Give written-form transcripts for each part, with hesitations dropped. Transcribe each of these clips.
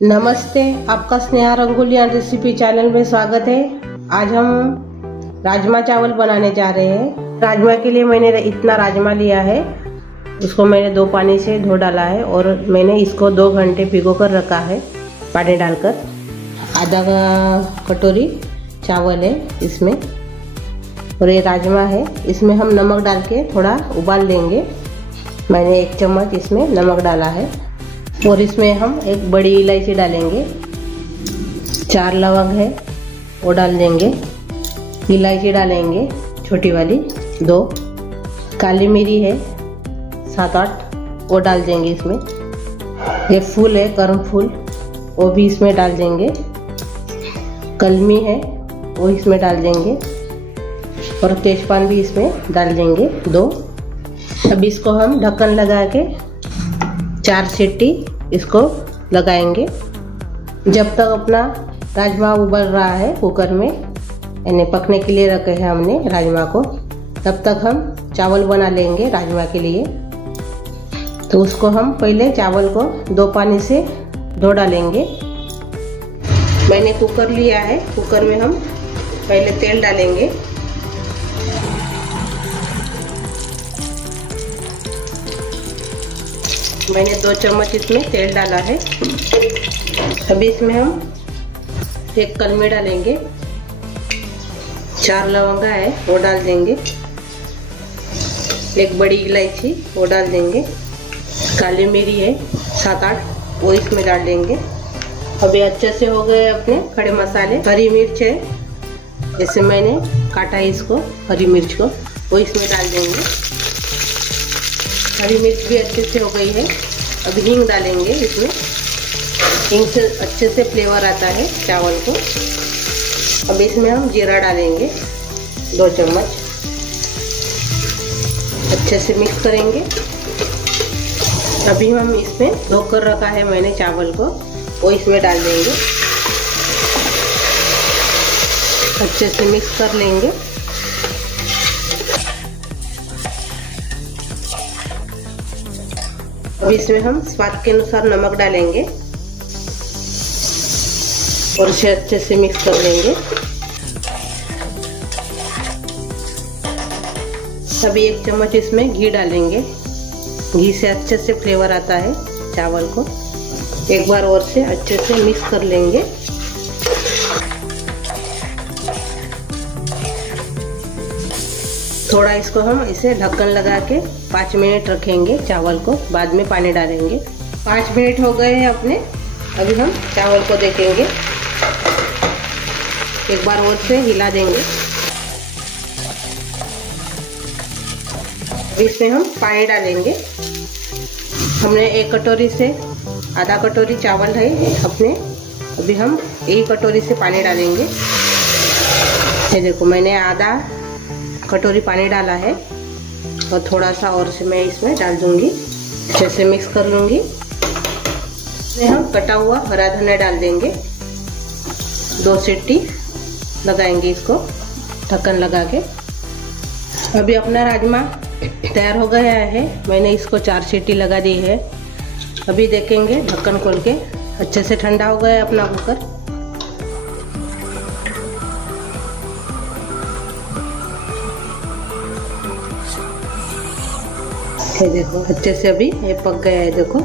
नमस्ते, आपका Sneha rangoli and recipe channel में स्वागत है। आज हम राजमा चावल बनाने जा रहे हैं। राजमा के लिए मैंने इतना राजमा लिया है, उसको मैंने 2 पानी से धो डाला है और मैंने इसको 2 घंटे भिगो कर रखा है पानी डालकर। आधा कटोरी चावल है इसमें और ये राजमा है। इसमें हम नमक डाल के थोड़ा उबाल लेंगे। मैंने 1 चम्मच इसमें नमक डाला है और इसमें हम 1 बड़ी इलायची डालेंगे, 4 लवंग है वो डाल देंगे, इलायची डालेंगे छोटी वाली 2, काली मिरी है 7-8 वो डाल देंगे इसमें। ये फूल है करम फूल वो भी इसमें डाल देंगे, कलमी है वो इसमें डाल देंगे और तेजपान भी इसमें डाल देंगे 2। अब इसको हम ढक्कन लगा के 4 सीटी इसको लगाएंगे। जब तक अपना राजमा उबल रहा है कुकर में, यानी पकने के लिए रखे हैं हमने राजमा को, तब तक हम चावल बना लेंगे राजमा के लिए। तो उसको हम पहले चावल को 2 पानी से धो डालेंगे। मैंने कुकर लिया है, कुकर में हम पहले तेल डालेंगे। मैंने 2 चम्मच इसमें तेल डाला है। अभी इसमें हम 1 कलमी डालेंगे, 4 लवंगा है वो डाल देंगे, 1 बड़ी इलायची वो डाल देंगे, काली मिरी है 7-8 वो इसमें डाल देंगे। अभी अच्छे से हो गए अपने खड़े मसाले। हरी मिर्च है, जैसे मैंने काटा है इसको हरी मिर्च को, वो इसमें डाल देंगे। हरी मिर्च भी अच्छे से हो गई है। अब हींग डालेंगे इसमें, हींग से अच्छे से फ्लेवर आता है चावल को। अब इसमें हम जीरा डालेंगे 2 चम्मच, अच्छे से मिक्स करेंगे। अभी हम इसमें धोकर रखा है मैंने चावल को, वो इसमें डाल देंगे, अच्छे से मिक्स कर लेंगे। अब इसमें हम स्वाद के अनुसार नमक डालेंगे और इसे अच्छे से मिक्स कर लेंगे। अभी 1 चम्मच इसमें घी डालेंगे, घी से अच्छे से फ्लेवर आता है चावल को। एक बार और से अच्छे से मिक्स कर लेंगे। थोड़ा इसको हम इसे ढक्कन लगा के 5 मिनट रखेंगे चावल को, बाद में पानी डालेंगे। 5 मिनट हो गए हैं अपने। अभी हम चावल को देखेंगे, एक बार और से हिला देंगे। इसमें हम पानी डालेंगे। हमने 1 कटोरी से आधा कटोरी चावल है अपने, अभी हम 1 कटोरी से पानी डालेंगे। ये देखो मैंने आधा कटोरी पानी डाला है और थोड़ा सा और से मैं इसमें डाल दूंगी, अच्छे से मिक्स कर लूंगी। इसमें हम कटा हुआ हरा धनिया डाल देंगे, 2 सीटी लगाएंगे इसको ढक्कन लगा के। अभी अपना राजमा तैयार हो गया है, मैंने इसको 4 सीटी लगा दी है। अभी देखेंगे ढक्कन खोल के, अच्छे से ठंडा हो गया है अपना कुकर। ये देखो अच्छे से अभी ये पक गया है। देखो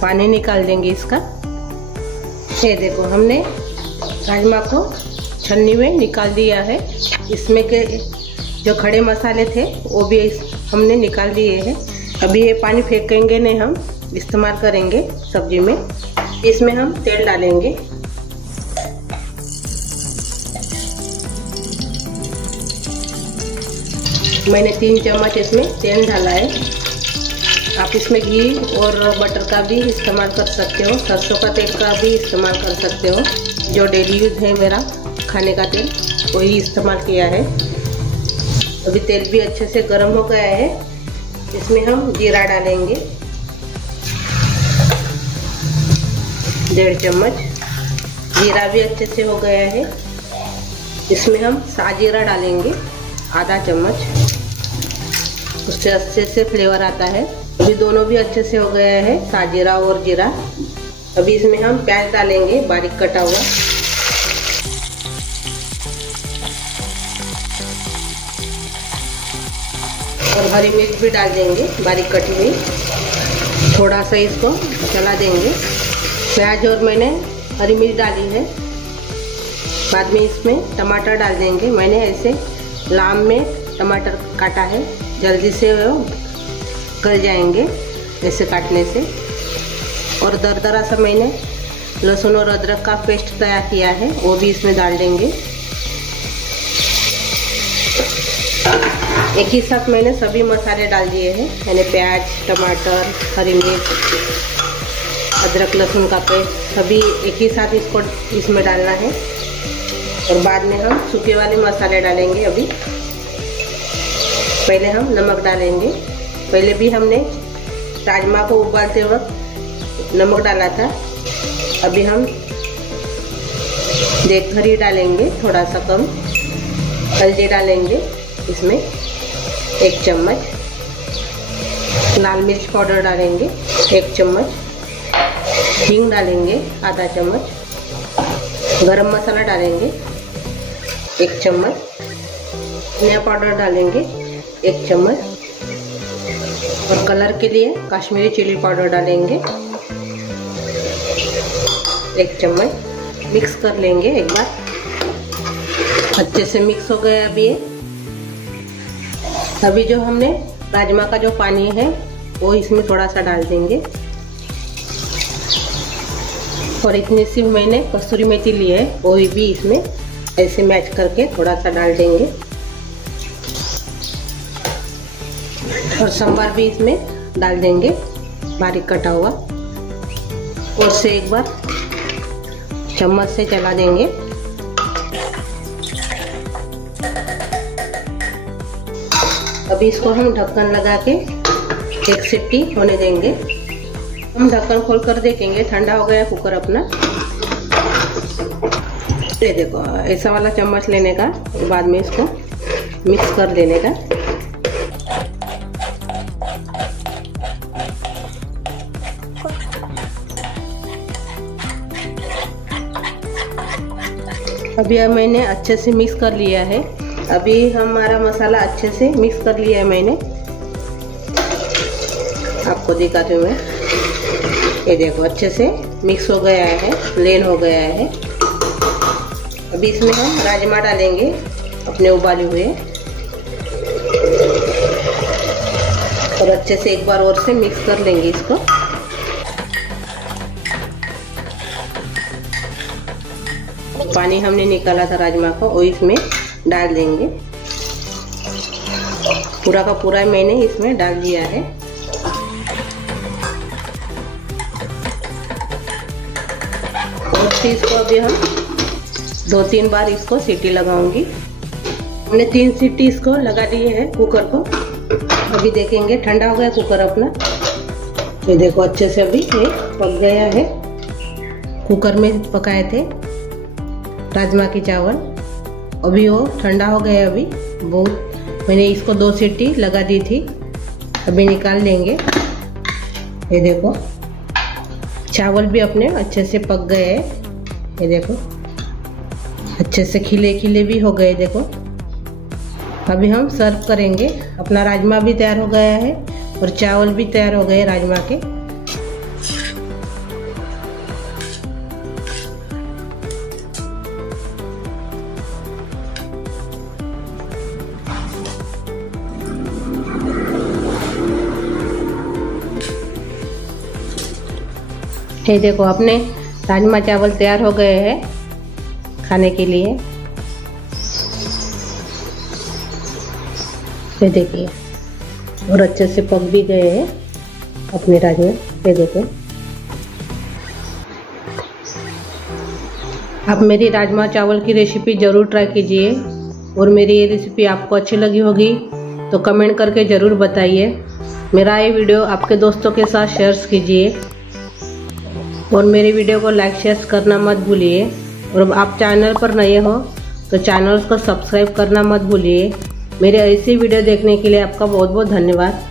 पानी निकाल देंगे इसका। ये देखो हमने राजमा को छन्नी में निकाल दिया है। इसमें के जो खड़े मसाले थे वो भी हमने निकाल दिए हैं। अभी ये पानी फेंकेंगे नहीं, हम इस्तेमाल करेंगे सब्जी में। इसमें हम तेल डालेंगे, मैंने 3 चम्मच इसमें तेल डाला है। आप इसमें घी और बटर का भी इस्तेमाल कर सकते हो, सरसों का तेल का भी इस्तेमाल कर सकते हो। जो डेली यूज है मेरा खाने का तेल, वही इस्तेमाल किया है। अभी तेल भी अच्छे से गर्म हो गया है। इसमें हम जीरा डालेंगे 1.5 चम्मच, जीरा भी अच्छे से हो गया है। इसमें हम साजीरा डालेंगे आधा चम्मच, उससे अच्छे से फ्लेवर आता है। अभी दोनों भी अच्छे से हो गया है, साजीरा और जीरा। अभी इसमें हम प्याज डालेंगे बारीक कटा हुआ, और हरी मिर्च भी डाल देंगे बारीक कटी हुई। थोड़ा सा इसको चला देंगे। प्याज और मैंने हरी मिर्च डाली है। बाद में इसमें टमाटर डाल देंगे। मैंने ऐसे लाम में टमाटर काटा है, जल्दी से वो गल जाएंगे ऐसे काटने से। और दरदरा सा मैंने लहसुन और अदरक का पेस्ट तैयार किया है, वो भी इसमें डाल देंगे। एक ही साथ मैंने सभी मसाले डाल दिए हैं। मैंने प्याज, टमाटर, हरी मिर्च, अदरक लहसुन का पेस्ट सभी एक ही साथ इसमें डालना है। और बाद में हम सूखे वाले मसाले डालेंगे। अभी पहले हम नमक डालेंगे। पहले भी हमने राजमा को उबालते वक्त नमक डाला था। अभी हम देवधरी डालेंगे, थोड़ा सा कम। हल्दी डालेंगे इसमें 1 चम्मच। लाल मिर्च पाउडर डालेंगे 1 चम्मच। हींग डालेंगे आधा चम्मच। गरम मसाला डालेंगे 1 चम्मच। धनिया पाउडर डालेंगे 1 चम्मच। और कलर के लिए कश्मीरी चिली पाउडर डालेंगे 1 चम्मच। मिक्स कर लेंगे एक बार। अच्छे से मिक्स हो गया। अभी जो हमने राजमा का जो पानी है वो इसमें थोड़ा सा डाल देंगे। और इतनी सी मैंने कसूरी मेथी ली है, वो भी इसमें ऐसे मैच करके थोड़ा सा डाल देंगे। और सांभर भी इसमें डाल देंगे बारीक कटा हुआ। और से एक बार चम्मच से चला देंगे। अभी इसको हम ढक्कन लगा के 1 सीटी होने देंगे। हम ढक्कन खोल कर देखेंगे। ठंडा हो गया कुकर अपना। ये देखो, ऐसा वाला चम्मच लेने का, बाद में इसको मिक्स कर देने का। अभी मैंने अच्छे से मिक्स कर लिया है। अभी हमारा मसाला अच्छे से मिक्स कर लिया है मैंने। आपको दिखाती हूँ मैं। ये देखो अच्छे से मिक्स हो गया है, प्लेन हो गया है। अभी इसमें हम राजमा डालेंगे अपने उबाले हुए। और अच्छे से एक बार और से मिक्स कर लेंगे इसको। पानी हमने निकाला था राजमा का, वो इसमें डाल देंगे। पूरा का पूरा मैंने इसमें डाल दिया है। और फिर इसको अभी हम 2-3 बार इसको सीटी लगाऊंगी। हमने 3 सीटी इसको लगा दी है कुकर को। अभी देखेंगे, ठंडा हो गया कुकर अपना। ये देखो अच्छे से अभी ये पक गया है। कुकर में पकाए थे राजमा की चावल। अभी वो ठंडा हो गया। अभी बहुत मैंने इसको 2 सीटी लगा दी थी। अभी निकाल लेंगे। ये देखो चावल भी अपने अच्छे से पक गए हैं। ये देखो अच्छे से खिले खिले भी हो गए। देखो अभी हम सर्व करेंगे। अपना राजमा भी तैयार हो गया है और चावल भी तैयार हो गए राजमा के। ये देखो अपने राजमा चावल तैयार हो गए हैं खाने के लिए। ये देखिए और अच्छे से पक भी गए हैं अपने राजमा। ये देखो आप मेरी राजमा चावल की रेसिपी ज़रूर ट्राई कीजिए। और मेरी ये रेसिपी आपको अच्छी लगी होगी तो कमेंट करके ज़रूर बताइए। मेरा ये वीडियो आपके दोस्तों के साथ शेयर कीजिए। और मेरे वीडियो को लाइक शेयर करना मत भूलिए। और आप चैनल पर नए हो तो चैनल को सब्सक्राइब करना मत भूलिए। मेरे ऐसी वीडियो देखने के लिए आपका बहुत बहुत धन्यवाद।